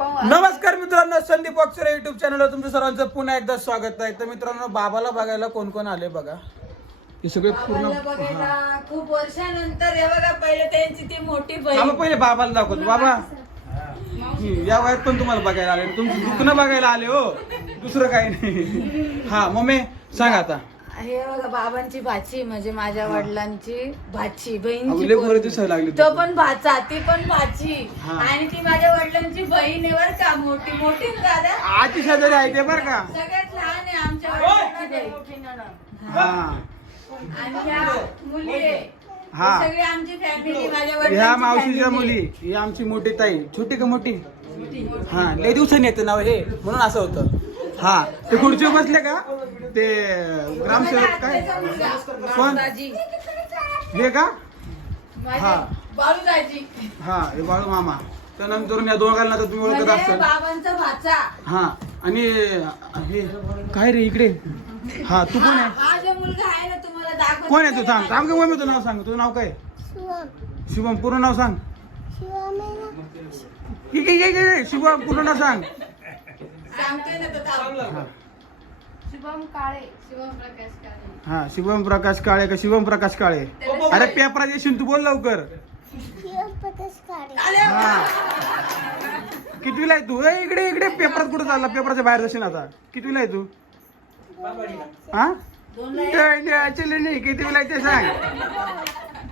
नमस्कार मित्रांनो संदीप अक्षरे युट्यूब चॅनलवर तुमचं सर्वांचं पुन्हा एकदा स्वागत आहे. तर मित्रांनो बाबाला बघायला कोण कोण आले बघा. हे सगळे पूर्ण बघायला खूप वर्षानंतर हे बघा पहिले त्यांची ती मोठी बहीण. पहिले बाबाला दाखवतो. बाबा हम्म, या वयात पण तुम्हाला बघायला आले. तुमचं दुखणं बघायला आले हो. दुसरं काही नाही. हा मम्मी सांग आता. हे बघा बाबांची भाची म्हणजे माझ्या वडिलांची भाची बहीणची पोरगी. दिसायला लागली तो पण भाचा ती पण भाची. हा. आणि ती माझ्या वडिलांची बहीण आहे बरं का मोठी मोठी ना दादा. आजी शेजारी आहे ते बरं का. सगळ्यात लहान आहे आमच्या वडिलांची बहीण. हा. आणि ह्या मुली आहे. हा. ही सगळी आमची फॅमिली माझ्या ह्या वडिलांची मावशीच्या family. मुली ही आमची मोठी ताई. छोटी का मोठी. हा लय दिवसांनी येतं नाव हे म्हणून असं होतं. हा ते खुर्चीवर बसले का? ते ग्रामसेवक काय? कोण? हे का? हा. बाळूदाजी. हा हे बाळू मामा. त्यानंतर या दोघांना तर तुम्ही ओळखत म्हणजे असाल. बाबांचा भाचा. हा आणि हे काय रे इकडे? हा तू कोण हा आहे? हा जो मुलगा आहे ना तुम्हाला दाखवतो कोण आहे तू? सांग. सांग की मम्मी तुझं नाव सांग. तुझं नाव काय? शुभम पूर्ण नाव सांग. की- की- की- की- शुभम पूर्ण नाव सांग. सांगतोय ना तो. हा. शुभम काळे. शिवम प्रकाश काळे. हा शिवम प्रकाश काळे का शिवम प्रकाश काळे? अरे पेपरात येशील तू बोल लवकर. हा. कितवीला आहे तू? ए, इकडे इकडे. पेपरात कुठं चालला? पेपराच्या बाहेर जाशील आता. कितवीला आहे तू? हा? actually नाही कितवीला आहे ते सांग.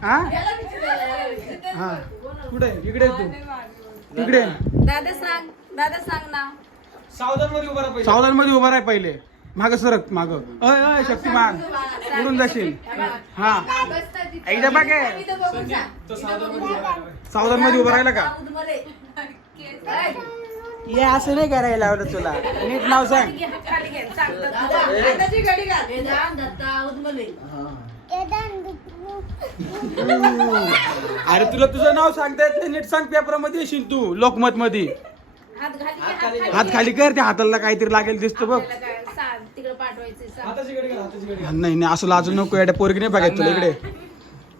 हा. हा. कुठे इकडे आहे तू. इकडे. दादा सांग दादा सांग ना. सावधानमध्ये उभा राह पहिले. माग सरक माग. अय अय शक्तिमान उडून जाशील. हा. एकदा बघ सावधानमध्ये उभं राहिलं का? ये असं नाही करायला लावलं तुला. नीट नाव सांग. अरे तुला तुझं नाव सांगता येत नाही. नीट सांग पेपरमध्ये येशील तू लोकमत मध्ये हात खाली कर त्या हाताला काहीतरी लागेल दिसतो बघ आपल्याला काय, सांग, तिकडे पाठवायचं सांग. नाही नाही असं लाजू नको एवढ्या पोरगी नाही बघायचं तुला इकडे.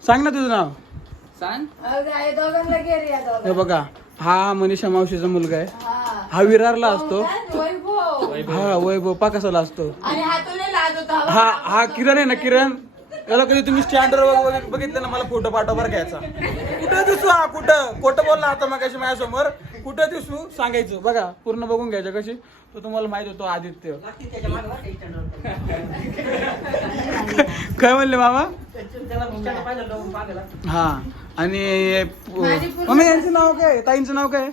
सांग ना तुझं नाव. अगं, हे. हे बघा हा मनीषा मावशीचा मुलगा आहे. हा. हा विरारला असतो. वैभव. हा वैभव पा कसाला असतो हा हा हा किरण आहे ना किरण? याला कधी तुम्ही स्टँडवर बघितलं ना मला फोटो पाठवा घ्यायचा. कुठं दिसू हा? कुठं? खोटं बोलला आता मग माझ्यासमोर. कुठं दिसू? सांगायचं. बघा पूर्ण बघून घ्यायचं कशी. तो तुम्हाला माहीत होतो आदित्य. काय म्हणले मामा? हा. आणि मम्मी यांचं नाव काय? ताईंचं नाव काय?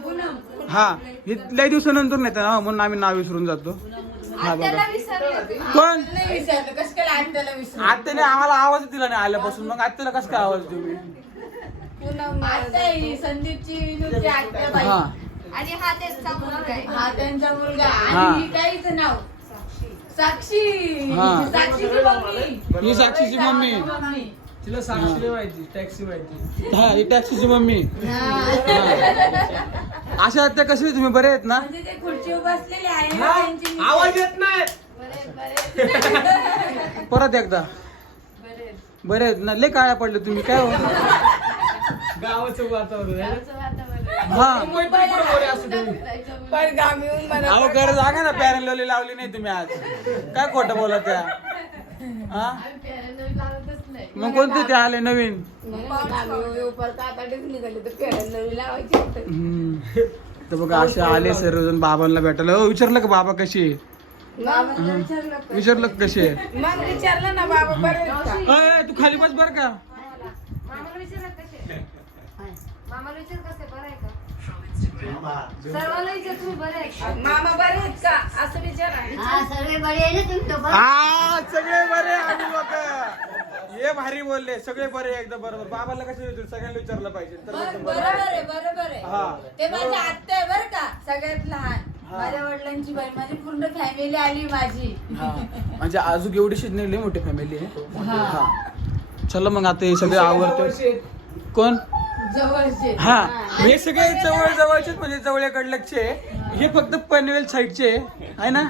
हा. लय दिवसानंतर नाही म्हणून आम्ही नाव विसरून जातो. हा बघा. कोण? आत्याने आम्हाला आवाज दिला नाही आल्यापासून. मग आत्याला कसं काय आवाज देऊ मी? ही, संदीपची आणि हा त्यांचा मुलगा आहे. हा त्यांचा मुलगा. हा. आणि ही. काय हिचं नाव. साक्षी. हा. साक्षीची मम्मी. ही साक्षीची मम्मी. मम्मी. तिला साक्षीला माहिती टॅक्सी माहिती. हा ही टॅक्सीची मम्मी. अशा आत्या कशी तुम्ही बरे आहेत ना? म्हणजे ते खुर्चीवर बसलेले आहे ना त्यांची आवाज येत नाही. बरे बरे परत एकदा. बरे बरे आहेत ना? लय काळ्या पडले तुम्ही काय हो? गावाचं वातावरण आहे ना. हा. मुंबईत बरोबर आहे असं तुम्ही. पण गावी येऊन मला अहो घर जागा ना पॅरल लावली लावली नाही तुम्ही आज. काय खोटं बोला त्या हा? मग कोणते ते आले नवीन? तर हम्म. बघा असे आले सर्वजण बाबांना भेटायला. हो विचारलं का बाबा कशी आहे बाबांना विचारलं का? कशी आहे मग विचारलं ना बाबा बरे आहेत का? अय, तू खाली बस बर का. मामाला विचारा कसे? मामाला विचार कसे बरं आहे का? सर्वांना विचार तुम्ही बरे आहे का? मामा बरे आहेत का? असं विचारा हा सर्व बरे आहे ना तुम्ही तो हा सगळे बरे आम्ही लोक हे भारी बोलले सगळे बरे एकदम बरोबर. बाबाला कसं विचार? सगळ्यांना विचारलं पाहिजे. तर बर- एकदम बरोबर बरोबर. आहे बरोबर आहे. हा. ते माझी आत्या आहे बर का सगळ्यात लहान. हा. माझ्या वडिलांची बाई माझी पूर्ण फॅमिली आली माझी. हा. म्हणजे अजून एवढीशीच नाही लई मोठी फॅमिली आहे. हा. हा. चला मग आता हे सगळे आवडते. कोण? जवळचे. हा. हे. सगळे जवळ जवळचेच म्हणजे जवळकडलचे हे फक्त पनवेल साईडचे आहे. ना?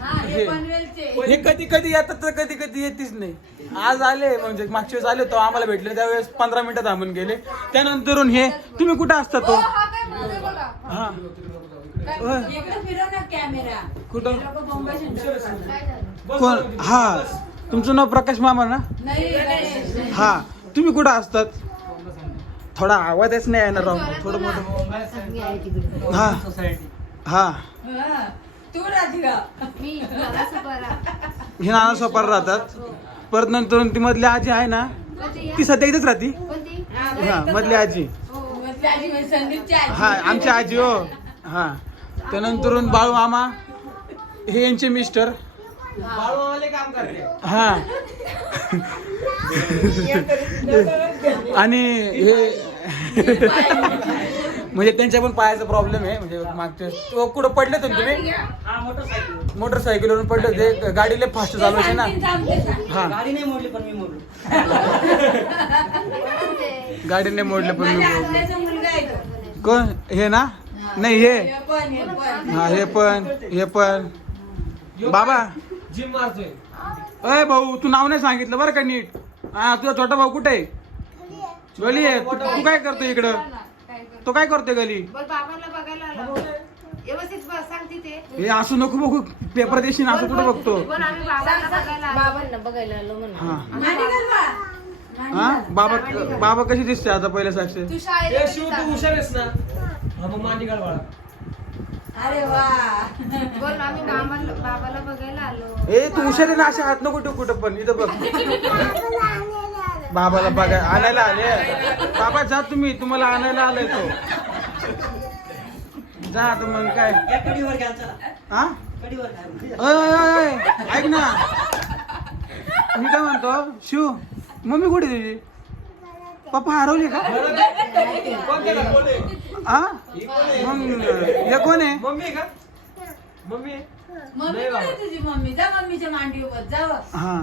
हा. पनवेलचे. कधी कधी येतात तर कधी कधी येतीच नाही. आज आले म्हणजे मागच्या वेळेस आले तो आम्हाला भेटले त्यावेळेस पंधरा मिनिटं थांबून गेले. त्यानंतरून हे तुम्ही कुठे असता तो? हा काय बोलतोय बघा हा. होय. इकडे फिरव ना कॅमेरा. कुठं? लोक बॉम्बे सेंटर काय झालं? कोण? हा. तुमचं नाव प्रकाश मामा ना? नाही गणेश, नाही. हा. तुम्ही कुठं असतात? थोडा आवाजच नाही येणार राव. थोडं मोठं. हा. हा. तू राधिका मी हे नाना सोपार राहतात. परत नंतर ती मधली आजी आहे ना ती सध्या इथेच राहते? हा मधली आजी. आजी म्हणजे आजी. हा आमची आजी हो. हा. त्यानंतर बाळू मामा हे यांचे मिस्टर. बाळूमामाले काम करते. हा. आणि हे म्हणजे त्यांच्या पण पायाचा प्रॉब्लेम आहे. म्हणजे मागच्या तो कुठं पडले होते ना तुम्ही? मोटरसायकलवरून पडले होते. गाडीला फास्ट चालू होते ना. हा. गाडी नाही मोडली पण मी मोडलो. गाडीने मोडले पण मी. कोण? हे ना? नाही हे. हे पण हे पण. हा पण बाबा. जिम मारतोय. अय भाऊ तू नाव नाही सांगितलं बरं का नीट? हा तुझा छोटा भाऊ कुठे आहे? आहे. तू तू काय करतो इकडं? तो काय करतोय गली? बोल बाबांना बघायला आलो. व्यवस्थित हे असं नको बघू पेपर देशील असं कुठं बघतो? बोल आम्ही बाबांना बघायला आलो. बाबांना बघायला आलो म्हणून. हा. हा. बाबा बाबा कशी दिसते आता पहिल्या साक्ष? तू कधी शिव तू? हुशार आहेस ना? हा मग मांडी काढ बाळा अरे वा. बोल आम्ही बाबाला बाबाला बघायला आलो. ए तू हुशार आहे ना अशा हात नको ठेवू कुठं पण. इथं बघ. बाबाला बघा आणायला आले. बाबा जा तुम्ही तुम्हाला आणायला आलाय तो. जा आता मग काय? हा ऐक ना. मी काय म्हणतो शिव मम्मी कुठे तुझी? पप्पा हरवले का? हा मग हे कोण आहे? मम्मी आहे का? मम्मी? मम्मी. तुझी जा मम्मीच्या मांडीवर जाव हा.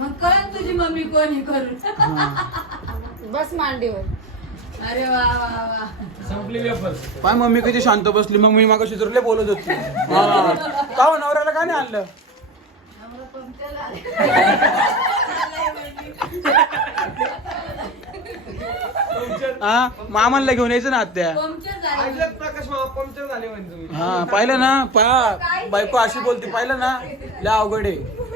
मग कळ तुझी मम्मी कोणी करून? बस मांडीवर. अरे वा वा वा. संपली वेफर्स पाय मम्मी कधी शांत बसली. मग मी मागाशी लय बोलत होती. हा. का हो, नवऱ्याला का नाही आणलं? नवरा. हा? मामाला घेऊन यायचं ना आत्या? पंक्चर झाले ऐकलं प्रकाश मामा पंक्चर झाले म्हणजे तुम्ही. हा पाहिलं ना? पा बायको अशी बोलते. पाहिलं ना? लय अवघड आहे.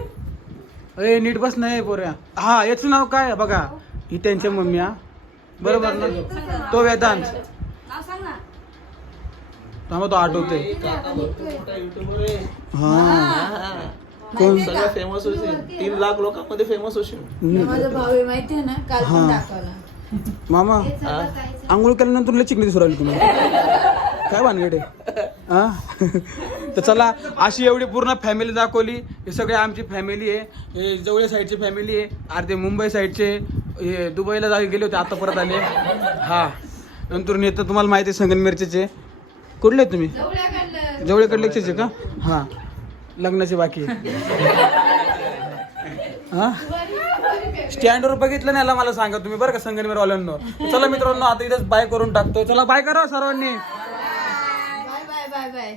अरे नीट बस नाही पोऱ्या. हा याचं नाव काय आहे बघा? ही त्यांच्या मम्मी हा बरोबर ना? तो वेदांत. नाव सांग ना थांबा तो आठवते हा. कोण? का? फेमस होशील. तीन लाख लोकांमध्ये फेमस होशील. हे माझा भाऊ आहे माहितीये ना? काल हा. पण दाखवला. मामा आंघोळ केल्यानंतर लय दिसू राहिली तुम्ही. काय भानगड आहे? हा? तर चला अशी एवढी पूर्ण फॅमिली दाखवली. हे सगळे आमची फॅमिली आहे. हे जवळ साईडची फॅमिली आहे. अर्धे मुंबई साईडचे. हे दुबईला जा गेले होते आता परत आले. हा. नंतर नेतं तुम्हाला माहिती आहे संगनमेरचे कुठले आहेत तुम्ही? जवळ्याकडलं आहे का? हा. लग्नाचे बाकी हां. हा स्टँडवर बघितलं नाही मला सांगा तुम्ही बरं का संगनमेर वाल्यांनो चला मित्रांनो आता इथेच बाय करून टाकतो चला बाय करा सर्वांनी. Bye bye bye bye